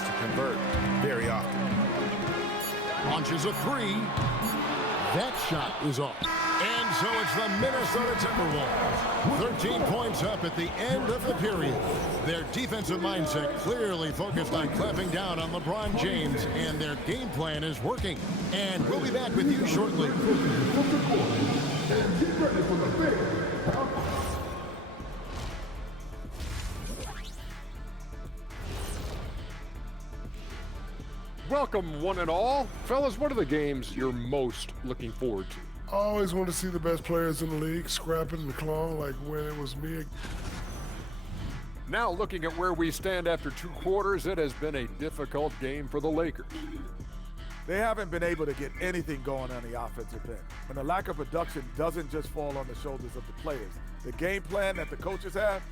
fails to convert very often. Launches a three. That shot is off. And so it's the Minnesota Timberwolves. 13 points up at the end of the period. Their defensive mindset clearly focused on clamping down on LeBron James, and their game plan is working. And we'll be back with you shortly. Welcome, one and all. Fellas, what are the games you're most looking forward to? I always want to see the best players in the league scrapping and clawing like when it was me. Now looking at where we stand after 2 quarters, it has been a difficult game for the Lakers. They haven't been able to get anything going on the offensive end. And the lack of production doesn't just fall on the shoulders of the players. The game plan that the coaches have,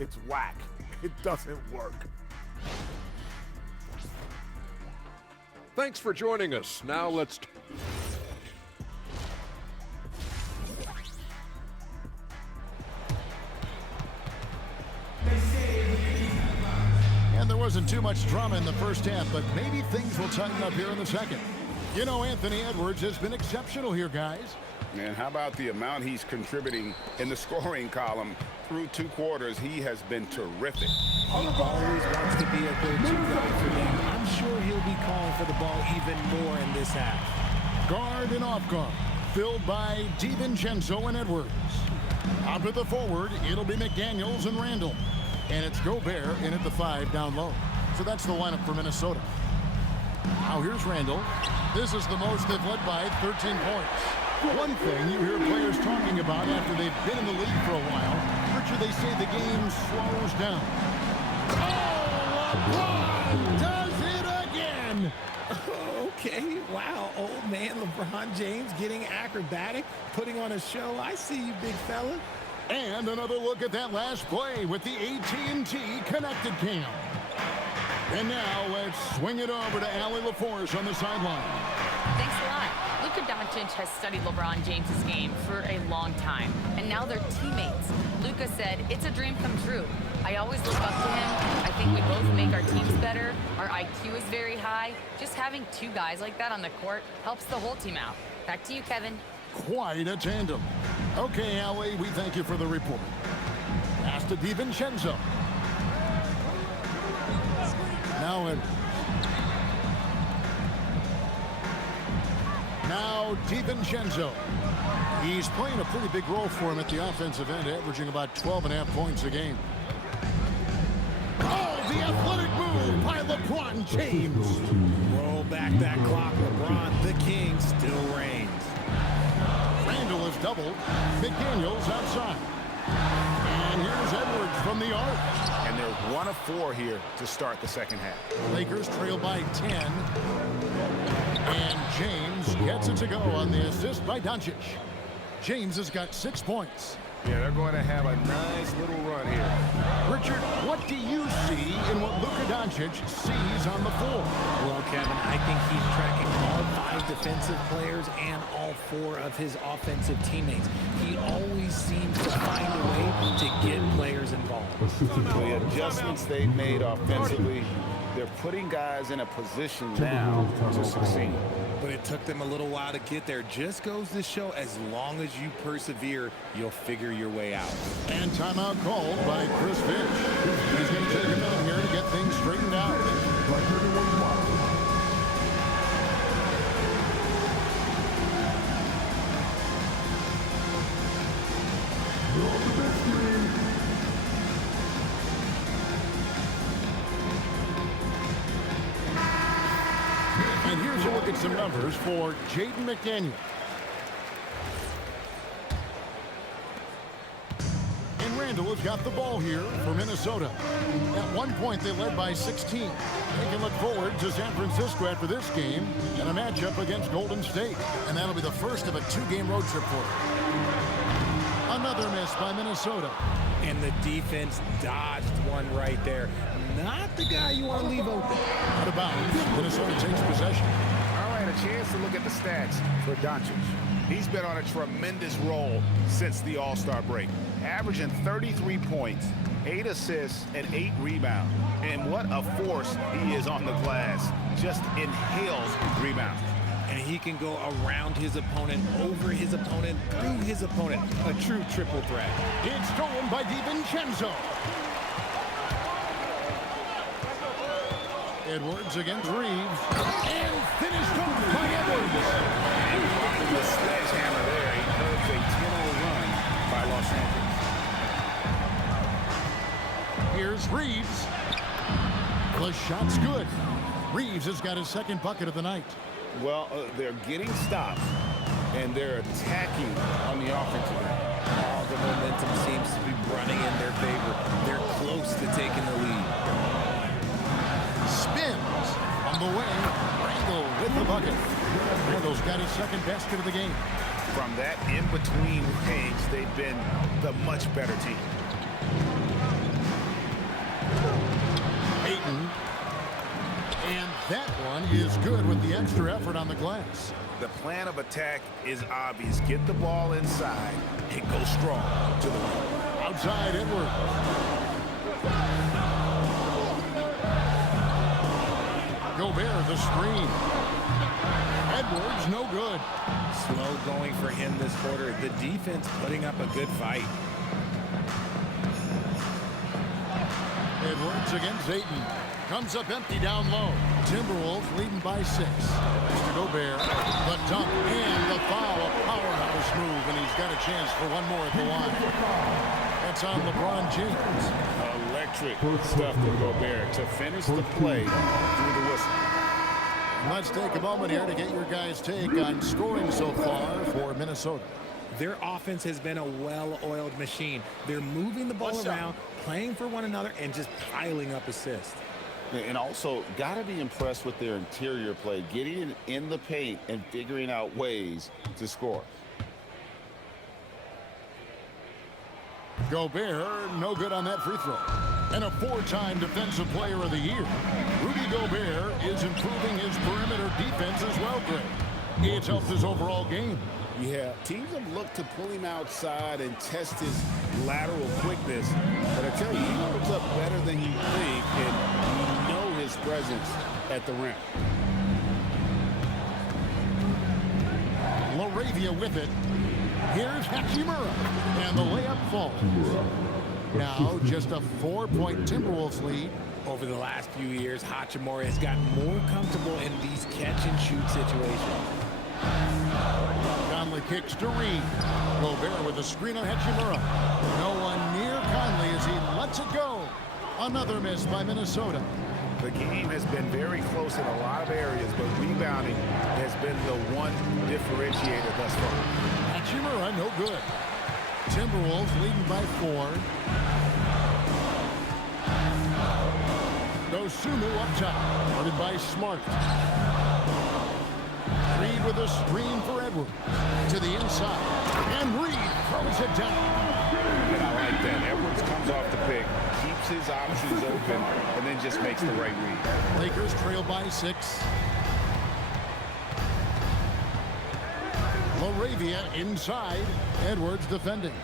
it's whack. It doesn't work. Thanks for joining us. Now let's... And there wasn't too much drama in the first half, but maybe things will tighten up here in the second. You know, Anthony Edwards has been exceptional here, guys. And how about the amount he's contributing in the scoring column through 2 quarters? He has been terrific. He always wants to be a go-to guy for them. I'm sure he'll be calling for the ball even more in this half. Guard and off guard, filled by DiVincenzo and Edwards. Out to the forward, it'll be McDaniels and Randall. And it's Gobert in at the 5 down low. So that's the lineup for Minnesota. Now here's Randall. This is the most they've led by 13 points. One thing you hear players talking about after they've been in the league for a while, Richard, they say the game slows down. Oh, LeBron does it again! Okay, wow, old man LeBron James getting acrobatic, putting on a show. I see you, big fella. And another look at that last play with the AT&T connected cam. And now let's swing it over to Allie LaForce on the sideline. Thanks a lot. Luka Doncic has studied LeBron James's game for a long time, and now they're teammates. Luka said, "It's a dream come true. I always look up to him. I think we both make our teams better. Our IQ is very high. Just having 2 guys like that on the court helps the whole team out." Back to you, Kevin. Quite a tandem. Okay, Allie, we thank you for the report. Pass to DiVincenzo. Now Edwards. Now DiVincenzo. He's playing a pretty big role for him at the offensive end, averaging about 12.5 points a game. Oh, the athletic move by LeBron James. Roll back that clock, LeBron, the king, still reigns. Randall is doubled. McDaniels outside. And here's Edwards from the arc. And they're 1 of 4 here to start the second half. Lakers trail by 10. And James gets it to go on the assist by Doncic. James has got 6 points. Yeah, they're going to have a nice little run here. Richard, what do you see in what Luka Doncic sees on the floor? Well, Kevin, I think he's tracking all 5 defensive players and all 4 of his offensive teammates. He always seems to find a way to get players involved. The adjustments they've made offensively, they're putting guys in a position now to succeed. But it took them a little while to get there. Just goes to show, as long as you persevere, you'll figure your way out. And timeout called by Chris Finch. He's going to take a minute here to get things straightened out. And here's a look at some numbers for Jaden McDaniels. And Randall has got the ball here for Minnesota. At one point, they led by 16. They can look forward to San Francisco after this game and a matchup against Golden State. And that'll be the first of a 2-game road trip for them. Another miss by Minnesota. And the defense dodged one right there. Not the guy you want to leave open. Out of bounds, Minnesota takes possession. All right, a chance to look at the stats for Doncic. He's been on a tremendous roll since the All-Star break. averaging 33 points, 8 assists, and 8 rebounds. And what a force he is on the glass. Just inhales rebounds. And he can go around his opponent, over his opponent, through his opponent. A true triple threat. It's stolen by DiVincenzo. Edwards against Reeves. And finished off by Edwards. And dropping the sledgehammer there, he curves a 10-0 run by Los Angeles. Here's Reeves. The shot's good. Reeves has got his second bucket of the night. Well, they're getting stops, and they're attacking on the offensive end. All the momentum seems to be running in their favor. They're close to taking the lead. Spins on the way. Randall with the bucket. Randall's got his second basket of the game. From that in-between range, they've been the much better team. Ayton. And that one is good with the extra effort on the glass. The plan of attack is obvious. Get the ball inside and go strong to the rim. Outside Edwards. Gobert the screen. Edwards no good. Slow going for him this quarter. The defense putting up a good fight. Edwards against Ayton. Comes up empty down low. Timberwolves leading by 6. Mr. Gobert, the dunk and the foul. A powerhouse move, and he's got a chance for one more at the line. That's on LeBron James. Electric stuff for Gobert to finish the play through the whistle. Let's take a moment here to get your guys' take on scoring so far for Minnesota. Their offense has been a well-oiled machine. They're moving the ball around, playing for one another, and just piling up assists. And also, got to be impressed with their interior play, getting in the paint and figuring out ways to score. Gobert, no good on that free throw. And a 4-time Defensive Player of the Year. Rudy Gobert is improving his perimeter defense as well, Greg. It's helped his overall game. Yeah, teams have looked to pull him outside and test his lateral quickness. But I tell you, he holds up better than you think, and you know his presence at the rim. LaRavia with it. Here's Hachimura, and the layup falls. Now just a 4-point Timberwolves lead. Over the last few years, Hachimura has gotten more comfortable in these catch-and-shoot situations. Conley kicks to Reed. Gobert with a screen on Hachimura. No one near Conley as he lets it go. Another miss by Minnesota. The game has been very close in a lot of areas, but rebounding has been the one differentiator thus far. Hachimura, no good. Timberwolves leading by 4. Dosunmu up top, guarded by Smart. Reed with a screen for Edwards. To the inside, and Reed throws it down. And I like that. Edwards comes off the pick, keeps his options open, and then just makes the right read. Lakers trail by 6. LaRavia inside. Edwards defending.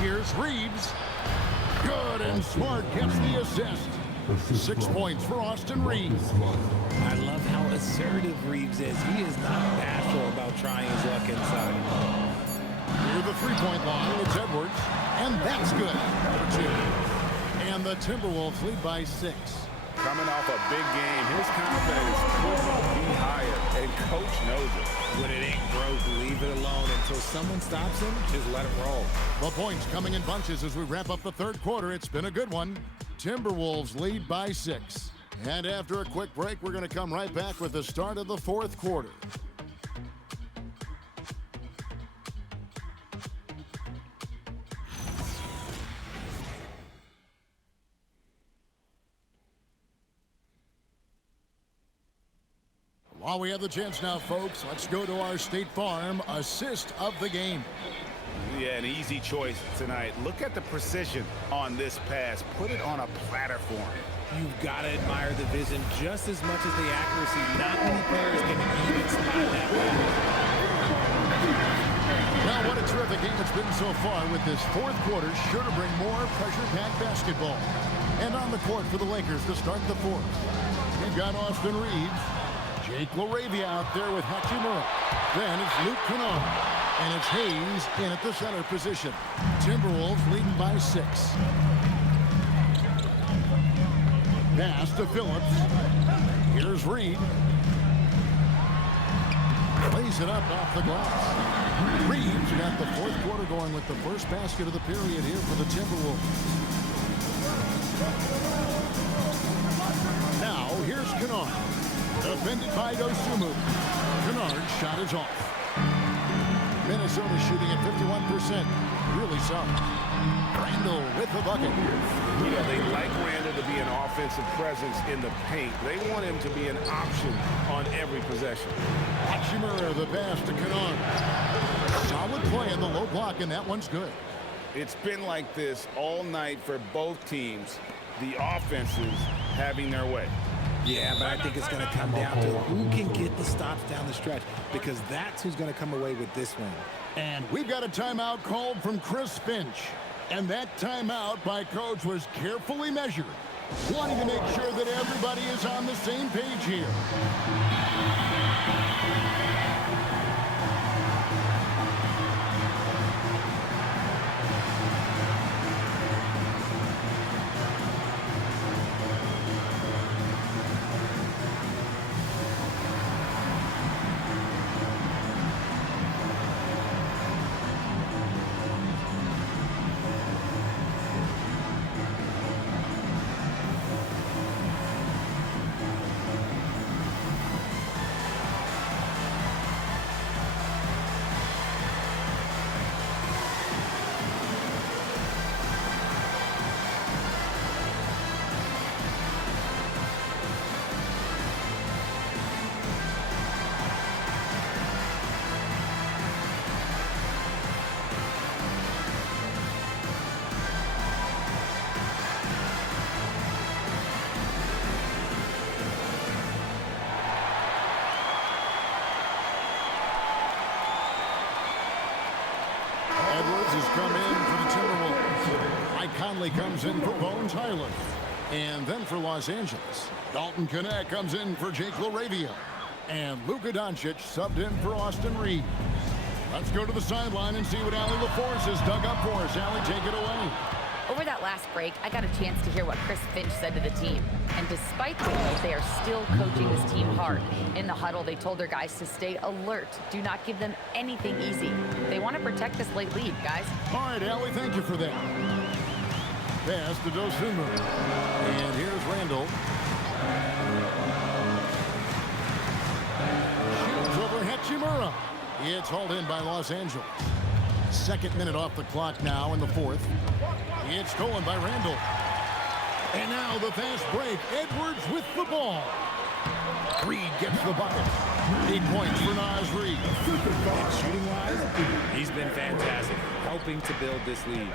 Here's Reeves. Good, and Smart gets the assist. 6 points for Austin Reeves. I love how assertive Reeves is. He is not bashful about trying his luck inside. Near the 3-point line, it's Edwards, and that's good. Number 2. And the Timberwolves lead by 6. Coming off a big game, his confidence couldn't be higher, and coach knows it. When it ain't broke, leave it alone until someone stops him. Just let it roll. The points coming in bunches as we wrap up the third quarter. It's been a good one. Timberwolves lead by 6. And after a quick break, we're going to come right back with the start of the fourth quarter. While we have the chance now, folks, let's go to our State Farm assist of the game. Yeah, an easy choice tonight. Look at the precision on this pass. Put it on a platter for him. You've got to admire the vision just as much as the accuracy. Not many players can even spot that. Well, what a terrific game it's been so far, with this fourth quarter sure to bring more pressure-packed basketball. And on the court for the Lakers to start the fourth, we've got Austin Reeves, Jake LaRavia out there with Hachimura. Then it's Luke Kennard, and it's Hayes in at the center position. Timberwolves leading by 6. Pass to Phillips. Here's Reed. Plays it up off the glass. Reeves got the fourth quarter going with the first basket of the period here for the Timberwolves. Now, here's Kennard. Defended by Dosunmu. Kennard's shot is off. Minnesota shooting at 51%. Really solid. Randall with the bucket. Yeah, they like Randall to be an offensive presence in the paint. They want him to be an option on every possession. Hachimura, the pass to Kennard. Solid play in the low block, and that one's good. It's been like this all night for both teams. The offenses having their way. Yeah, but I think it's going to come down to who can get the stops down the stretch, because that's who's going to come away with this one. And we've got a timeout called from Chris Finch. And that timeout by Coach was carefully measured, wanting to make sure that everybody is on the same page here. Come in for the Timberwolves. Mike Conley comes in for Bones Highland. And then for Los Angeles, Dalton Knecht comes in for Jake LaRavia. And Luka Doncic subbed in for Austin Reeves. Let's go to the sideline and see what Allie LaForce has dug up for us. Allie, take it away. Over that last break, I got a chance to hear what Chris Finch said to the team. And despite the way they are still coaching this team hard, in the huddle, they told their guys to stay alert. Do not give them anything easy. They want to protect this late lead, guys. All right, Allie, thank you for that. Pass to Dosunmu. And here's Randall. Shoots over Hachimura. It's hauled in by Los Angeles. Second minute off the clock now in the fourth. It's stolen by Randall. And now the fast break. Edwards with the ball. Reed gets the bucket. 8 points for Naz Reid. And shooting-wise, he's been fantastic, helping to build this lead.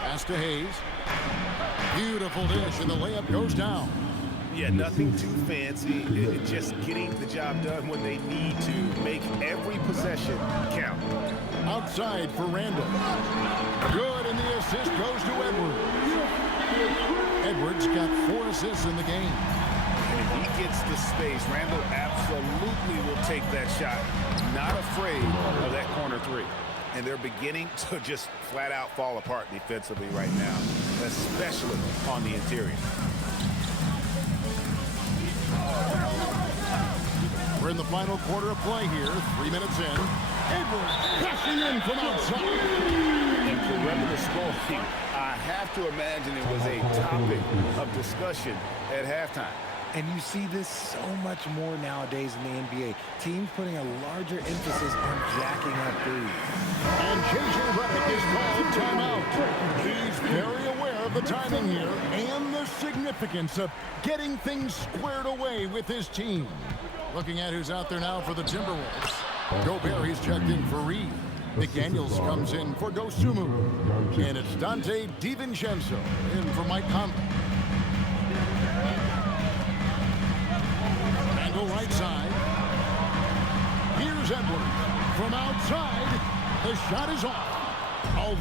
Pass to Hayes. Beautiful dish, and the layup goes down. Yeah, nothing too fancy. Just getting the job done when they need to. Make every possession count. Outside for Randall. Good, and the assist goes to Edwards. Edwards got 4 assists in the game. And if he gets the space, Randall absolutely will take that shot. Not afraid of that corner three. And they're beginning to just flat out fall apart defensively right now, especially on the interior. We're in the final quarter of play here. 3 minutes in. Edwards crashing in from outside. And perimeter scoring, I have to imagine it was a topic of discussion at halftime. And you see this so much more nowadays in the NBA. Teams putting a larger emphasis on jacking up threes. And J.J. Redick is called timeout. He's very aware of the timing here and the significance of getting things squared away with his team. Looking at who's out there now for the Timberwolves. Gobert, he's checked in for Reed. McDaniels comes in for Dosunmu. And it's Dante DiVincenzo in for Mike Conley. Randall right side. Here's Here's Edwards. From outside, the shot is off.